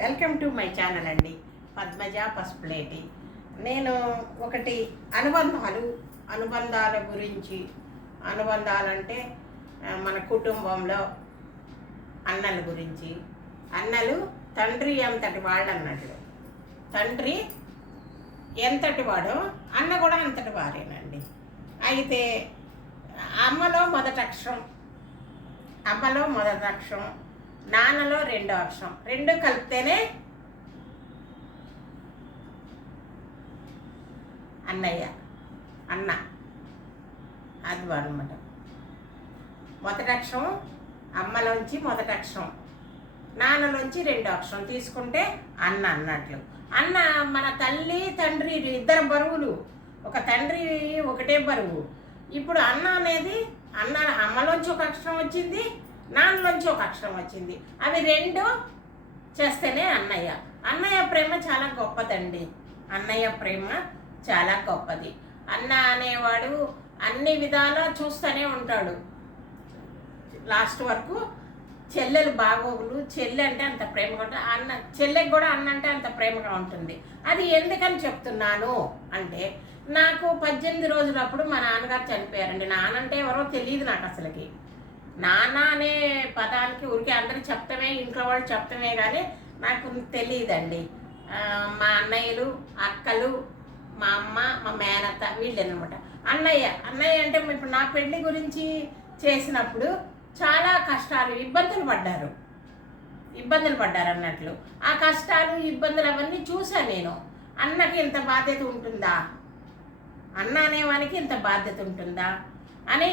Welcome to my channel అండి పద్మజ పసుపులేటి నేను ఒకటి అనుబంధాలు అనుబంధాల గురించి అనుబంధాలంటే మన కుటుంబంలో అన్నల గురించి. అన్నలు తండ్రి ఎంతటి వాళ్ళు అన్నట్లు తండ్రి ఎంతటి వాడో అన్న కూడా అంతటి వారేనండి. అయితే అమ్మలో మొదటి అక్షరం అమ్మలో మొదటి అక్షరం నాన్నలో రెండో అక్షరం. రెండు కలిపితేనే అన్నయ్య అన్న. అది అనమాట మొదటి అక్షరం అమ్మలోంచి మొదటి అక్షరం. నాన్నలోంచి రెండో అక్షరం తీసుకుంటే అన్న అన్నట్లు. అన్న మన తల్లి తండ్రి ఇద్దరు బరువులు. ఒక తండ్రి ఒకటే బరువు. ఇప్పుడు అన్న అనేది అన్న అమ్మలోంచి ఒక అక్షరం వచ్చింది నాన్నలోంచి ఒక అక్షరం వచ్చింది. అవి రెండు చేస్తేనే అన్నయ్య. అన్నయ్య ప్రేమ చాలా గొప్పదండి. అన్నయ్య ప్రేమ చాలా గొప్పది. అన్న అనేవాడు అన్ని విధాలా చూస్తూనే ఉంటాడు. లాస్ట్ వరకు చెల్లెలు బాగోగులు చెల్లె అంటే అంత ప్రేమగా ఉంటుంది అన్న చెల్లెకి కూడా అన్న అంటే అంత ప్రేమగా ఉంటుంది. అది ఎందుకని చెప్తున్నాను అంటే నాకు పద్దెనిమిది రోజులప్పుడు మా నాన్నగారు చనిపోయారండి. నాన్న అంటే ఎవరో తెలియదు నాకు అసలుకి. నాన్న అనే పదానికి ఊరికే అందరూ చెప్తామే ఇంట్లో వాళ్ళు చెప్తామే కానీ నాకు తెలియదండి మా అన్నయ్యలు అక్కలు మా అమ్మ మా మేనత్త వీళ్ళనమాట. అన్నయ్య అన్నయ్య అంటే ఇప్పుడు నా పెళ్ళి గురించి చేసినప్పుడు చాలా కష్టాలు ఇబ్బందులు పడ్డారు. ఇబ్బందులు పడ్డారు అన్నట్లు. ఆ కష్టాలు ఇబ్బందులు అవన్నీ చూశాను నేను. అన్నకి ఇంత బాధ్యత ఉంటుందా? అన్న అనేవానికి ఇంత బాధ్యత ఉంటుందా? అని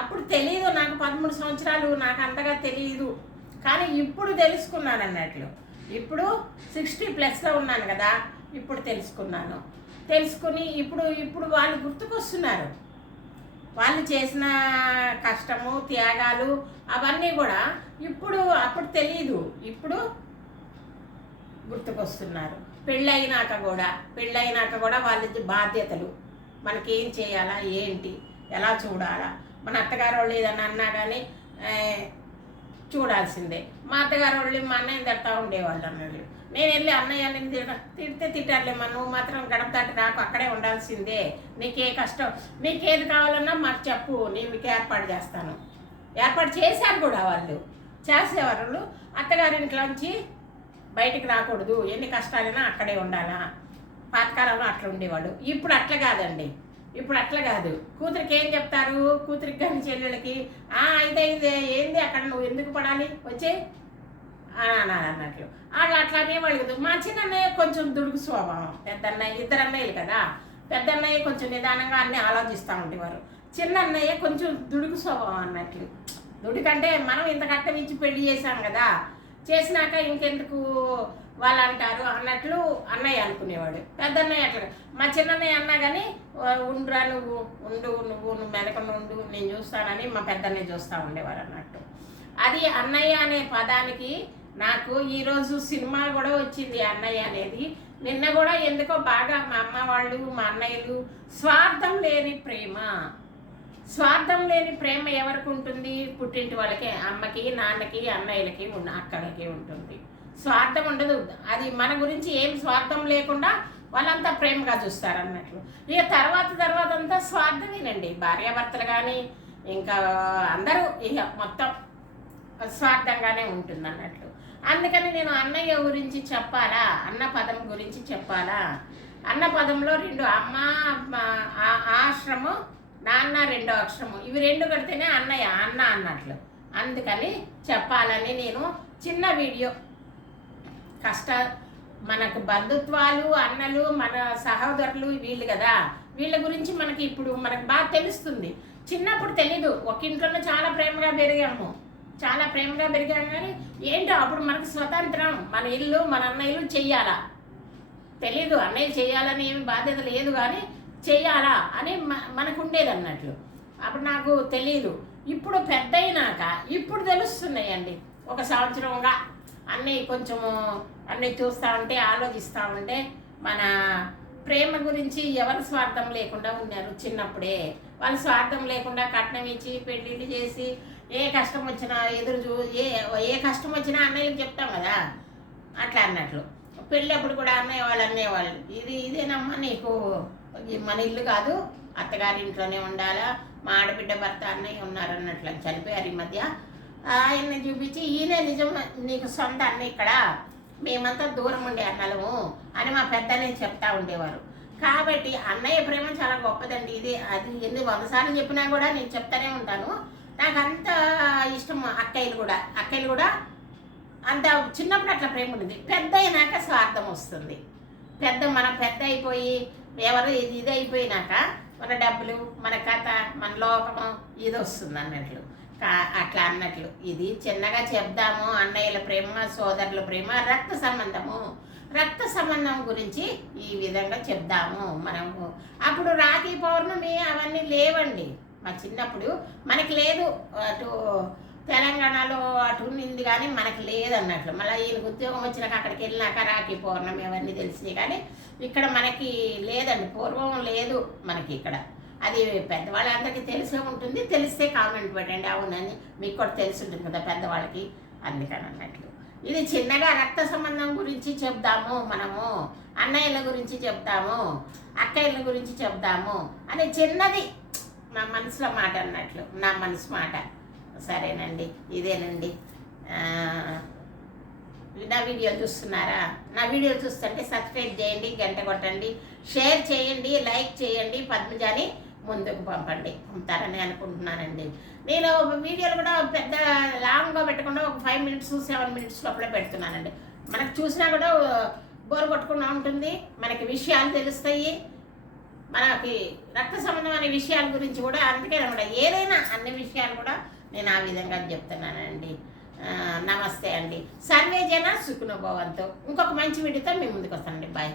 అప్పుడు తెలియదు నాకు పదమూడు సంవత్సరాలు నాకు అంతగా తెలియదు కానీ ఇప్పుడు తెలుసుకున్నాను అన్నట్లు. ఇప్పుడు సిక్స్టీ ప్లస్లో ఉన్నాను కదా ఇప్పుడు తెలుసుకున్నాను. తెలుసుకుని ఇప్పుడు ఇప్పుడు వాళ్ళు గుర్తుకొస్తున్నారు. వాళ్ళు చేసిన కష్టము త్యాగాలు అవన్నీ కూడా ఇప్పుడు అప్పుడు తెలియదు ఇప్పుడు గుర్తుకొస్తున్నారు. పెళ్ళయినాక కూడా పెళ్ళయినాక కూడా వాళ్ళ బాధ్యతలు. మనకి ఏం చేయాలా ఏంటి ఎలా చూడాలా మన అత్తగారు వాళ్ళు ఏదన్నా అన్నా కానీ చూడాల్సిందే. మా అత్తగారు వాళ్ళు మా అన్నయ్య తిడతా ఉండేవాళ్ళు అన్నది. నేను వెళ్ళి అన్నయ్యని తిడితే తిట్టారులేమ్మా నువ్వు మాత్రం గడప దాటి అక్కడే ఉండాల్సిందే. నీకే కష్టం. నీకేది కావాలన్నా మాకు చెప్పు నేను మీకు ఏర్పాటు చేస్తాను. ఏర్పాటు చేశారు కూడా వాళ్ళు. చేసేవాళ్ళు. అత్తగారింట్లోంచి బయటికి రాకూడదు. ఎన్ని కష్టాలైనా అక్కడే ఉండాలా. పాతకాలంలో అట్లా ఉండేవాడు ఇప్పుడు అట్లా కాదండి. ఇప్పుడు అట్లా కాదు. కూతురికి ఏం చెప్తారు? కూతురికి కానీ చెల్లెలకి "ఆ, అయితే ఏంది అక్కడ నువ్వు ఎందుకు పడాలి? వచ్చే. అన్నట్లు. వాళ్ళు అట్లానే వాళ్ళు మా చిన్నన్నయ్య కొంచెం దుడుకు స్వభావం. పెద్ద అన్నయ్య ఇద్దరు అన్నయ్యలు కదా. పెద్ద అన్నయ్య కొంచెం నిదానంగా అన్నీ ఆలోచిస్తూ ఉండేవారు. చిన్న అన్నయ్య కొంచెం దుడుకు స్వభావం అన్నట్లు. దుడికంటే మనం ఇంత కట్ట ఇచ్చి పెళ్ళి చేశాం కదా. చేసినాక ఇంకెందుకు? వాళ్ళు అంటారు అన్నట్లు అన్నయ్య అనుకునేవాడు. పెద్దన్నయ్య అట్లా మా చిన్నన్నయ్య అన్నా కానీ ఉండురా నువ్వు ఉండు నువ్వు నువ్వు మెదకుండా ఉండు నేను చూస్తానని మా పెద్దన్నయ్య చూస్తూ ఉండేవారు అన్నట్టు. అది అన్నయ్య అనే పదానికి నాకు ఈరోజు సినిమా కూడా వచ్చింది అన్నయ్య అనేది. నిన్న కూడా ఎందుకో బాగా మా అమ్మ వాళ్ళు మా అన్నయ్యలు స్వార్థం లేని ప్రేమ. స్వార్థం లేని ప్రేమ ఎవరికి ఉంటుంది? పుట్టింటి వాళ్ళకి అమ్మకి నాన్నకి అన్నయ్యలకి ఉన్న అక్కలకి ఉంటుంది. స్వార్థం ఉండదు. అది మన గురించి ఏం స్వార్థం లేకుండా వాళ్ళంతా ప్రేమగా చూస్తారు అన్నట్లు ఇక తర్వాత తర్వాత అంతా స్వార్థమేనండి. భార్యాభర్తలు కానీ ఇంకా అందరూ ఇక మొత్తం స్వార్థంగానే ఉంటుంది అన్నట్లు అందుకని నేను అన్నయ్య గురించి చెప్పాలా? అన్న పదం గురించి చెప్పాలా? అన్న పదంలో రెండు అమ్మ మా- ఆశ్రమం నాన్న రెండో అక్షరము. ఇవి రెండు కడితేనే అన్నయ్య అన్న అన్నట్లు. అందుకని చెప్పాలని నేను చిన్న వీడియో కష్ట మనకు బంధుత్వాలు అన్నలు మన సహోదరులు వీళ్ళు కదా. వీళ్ళ గురించి మనకి ఇప్పుడు మనకు బాగా తెలుస్తుంది. చిన్నప్పుడు తెలీదు. ఒక ఇంట్లోనే చాలా ప్రేమగా పెరిగాము. చాలా ప్రేమగా పెరిగాము కానీ ఏంటో అప్పుడు మనకు స్వతంత్రం. మన ఇల్లు మన అన్నయ్యలు చెయ్యాలా. తెలీదు. అన్నయ్య చేయాలని ఏమి బాధ్యత లేదు కానీ చేయాలా అని మనకు ఉండేది అన్నట్లు. అప్పుడు నాకు తెలియదు ఇప్పుడు పెద్ద అయినాక ఇప్పుడు తెలుస్తున్నాయండి. ఒక సంవత్సరంగా అన్నీ కొంచెము అన్నీ చూస్తూ ఉంటే ఆలోచిస్తూ ఉంటే మన ప్రేమ గురించి ఎవరి స్వార్థం లేకుండా ఉన్నారు చిన్నప్పుడే. వాళ్ళ స్వార్థం లేకుండా కట్నం ఇచ్చి పెళ్ళిళ్ళు చేసి ఏ కష్టం వచ్చినా ఎదురు చూ ఏ ఏ కష్టం వచ్చినా అన్నయ్యకి చెప్తాం కదా. అట్లా అన్నట్లు. పెళ్ళప్పుడు కూడా అన్నయ్య వాళ్ళు అనేవాళ్ళు ఇది ఇదేనమ్మా నీకు మన ఇల్లు కాదు అత్తగారి ఇంట్లోనే ఉండాలా మా ఆడబిడ్డ భర్త అన్నయ్య ఉన్నారు అన్నట్లు చనిపోయారు ఈ మధ్య. ఆయన్ని చూపించి ఈయనే నిజం నీకు సొంత అన్న ఇక్కడ. మేమంతా దూరం ఉండే అన్నలము అని మా పెద్దనే చెప్తా ఉండేవారు. కాబట్టి అన్నయ్య ప్రేమ చాలా గొప్పదండి. ఇది అది ఎన్ని వందసార్లు చెప్పినా కూడా నేను చెప్తానే ఉంటాను. నాకు అంత ఇష్టం అక్కయ్యలు కూడా. అక్కయ్యలు కూడా అంత చిన్నప్పుడు అట్లా ప్రేమ ఉండేది. పెద్ద అయినాక స్వార్థం వస్తుంది. పెద్ద మనం పెద్ద అయిపోయి ఎవరు ఇది ఇది అయిపోయినాక మన డబ్బులు మన కథ మన లోకము ఇది వస్తుంది అన్నట్లు. అట్లా అన్నట్లు. ఇది చిన్నగా చెప్దాము అన్నయ్యల ప్రేమ సోదరుల ప్రేమ రక్త సంబంధము. రక్త సంబంధం గురించి ఈ విధంగా చెప్దాము మనము. అప్పుడు రాఖీ పౌర్ణమి అవన్నీ లేవండి. మా చిన్నప్పుడు మనకి లేదు అటు తెలంగాణలో అటు ఉన్నింది కానీ మనకి లేదన్నట్లు. మళ్ళీ ఈయనకు ఉద్యోగం వచ్చినాక అక్కడికి వెళ్ళినాక రాఖీ పౌర్ణమి అవన్నీ తెలిసినాయి కానీ ఇక్కడ మనకి లేదండి. పూర్వం లేదు మనకి ఇక్కడ. అది పెద్దవాళ్ళందరికీ తెలిసే ఉంటుంది తెలిస్తే కామెంట్ పెట్టండి. అవునని మీకు కూడా తెలిసి ఉంటుంది కదా పెద్దవాళ్ళకి. అందుకని అన్నట్లు. ఇది చిన్నగా రక్త సంబంధం గురించి చెప్దాము మనము అన్నయ్యల గురించి చెప్తాము అక్కయ్యల గురించి చెప్దాము అనే చిన్నది నా మనసులో మాట అన్నట్లు. నా మనసు మాట. సరేనండి ఇదేనండి. నా వీడియో చూస్తున్నారా? నా వీడియో చూస్తుంటే సబ్స్క్రైబ్ చేయండి గంట కొట్టండి. షేర్ చేయండి లైక్ చేయండి. పద్మజాని ముందుకు పంపండి పంపుతారని అనుకుంటున్నానండి. నేను వీడియోలు కూడా పెద్ద లాంగ్గా పెట్టకుండా ఒక ఫైవ్ మినిట్స్ సెవెన్ మినిట్స్ లోపలే పెడుతున్నానండి. మనకు చూసినా కూడా బోరు కొట్టుకుండా ఉంటుంది. మనకి విషయాలు తెలుస్తాయి. మనకి రక్త సంబంధం అనే విషయాల గురించి కూడా అందుకే అనమాట. ఏదైనా అన్ని విషయాలు కూడా నేను ఆ విధంగా చెప్తున్నానండి. నమస్తే అండి. సర్వే జన సుఖనుభవంతో ఇంకొక మంచి వీడియోతో మీ ముందుకు వస్తానండి. బాయ్.